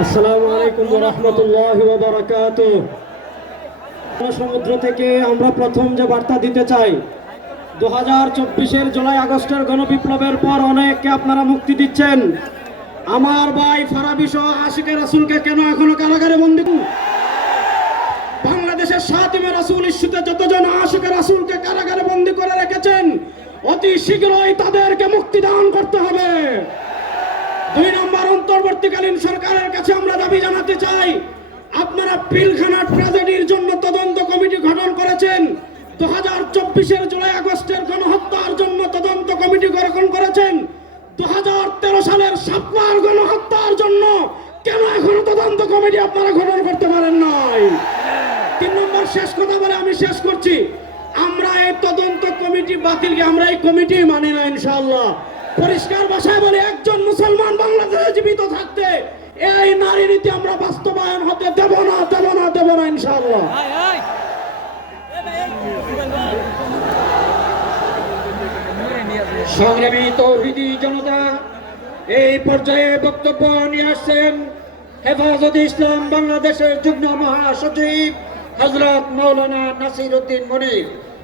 আসসালামু আলাইকুম রহমতুল্লাহ বারাকাত সমুদ্র থেকে আমরা প্রথম যে বার্তা দিতে চাই দু হাজার চব্বিশের জুলাই আগস্টের গণবিপ্লবের পর অনেককে আপনারা মুক্তি দিচ্ছেন। আমার ভাই ফারাবি সহ আশিকের রাসুলকে কেন এখনও কারাগারে বন্দি বাংলাদেশের সাতিমে রাসুল ইস্যুতে যতজন আশিকের রাসুলকে কারাগারে বন্দি করে রেখেছেন, অতি শীঘ্রই তাদেরকে মুক্তি দান করতে হবে। দুই নম্বর অন্তর্বর্তীকালীন সরকারের কাছে আমরা দাবি জানাতে চাই, আপনারা পিলখানা ট্র্যাজেডির জন্য তদন্ত কমিটি গঠন করেছেন। দু হাজার চব্বিশের জুলাই আগস্টের গণহত্যার জন্য তদন্ত কমিটি গঠন করেছেন। দু হাজার তেরো সালের সাতবার গণহত্যার জন্য কেন এখনও তদন্ত কমিটি আপনারা গঠন করতে পারেন নাই? তিন নম্বর শেষ কথা বলে আমি শেষ করছি। আমরা এই তদন্ত কমিটি বাতিলকে আমরা এই কমিটি মানি না ইনশাআল্লাহ। পরিষ্কার ভাষায় বলে একজন মুসলমান বাংলাদেশে জীবিত থাকতে এই নারী নীতি আমরা বাস্তবায়ন হতে দেব না দেব না দেব না ইনশাআল্লাহ। সংগ্রামী তৌহিদি জনতা এই পর্যায়ে বক্তব্য নিয়ে আসছেন হেফাজত ইসলাম বাংলাদেশের যুগ্ম মহাসচিব হজরত মৌলানা নাসির উদ্দিন মনির।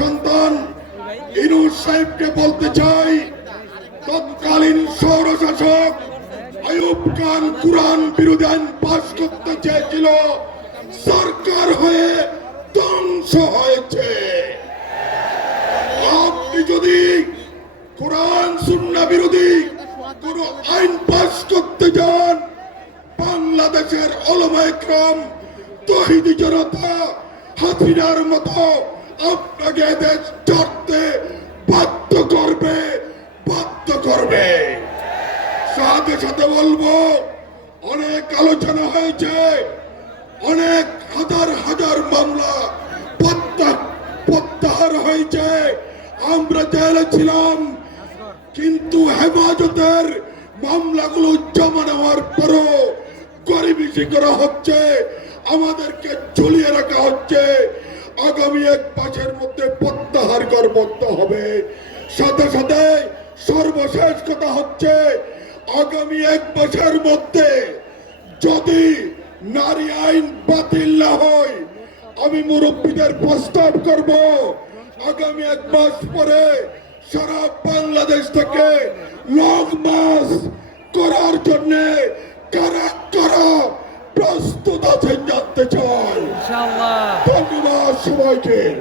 সন্তান, ইনুস সাহেবকে বলতে চাই, তৎকালীন সৌরশাসক আয়ুব খান কুরআন বিরোধী আইন পাশ করতে চেয়েছিল, সরকার হয়ে ধ্বংস হয়েছে। আপনি যদি কোরআন সুন্না বিরোধী কোন আইন পাশ করতে যান, বাংলাদেশের অলমাইক্রম তহিদি জনতা, হাসিনার মতো আপনাকে দেশ ছাড়তে বাধ্য করবে বাধ্য করবে। সাথে সাথে বলব, অনেক আলোচনা হয়েছে, অনেক হাজার হাজার মামলা প্রত্যা- প্রত্যাহার হয়েছে। আমরা জেলে কিন্তু হেফাজতের মামলাগুলো জমা নেওয়ার পরও গরিবিসি করা হচ্ছে, আমাদেরকে ঝুলিয়ে রাখা হচ্ছে। এক মধ্যে প্রত্যাহার হবে। সাথে সাথে সর্বশেষ কথা হচ্ছে, আগামী এক মধ্যে যদি নারী আইন বাতিল না হয়, আমি মুরব্বীদের প্রস্তাব করব। আগামী এক মাস পরে সারা বাংলাদেশ থেকে লং মাস করার জন্য কারা কারা প্রস্তুত আছেন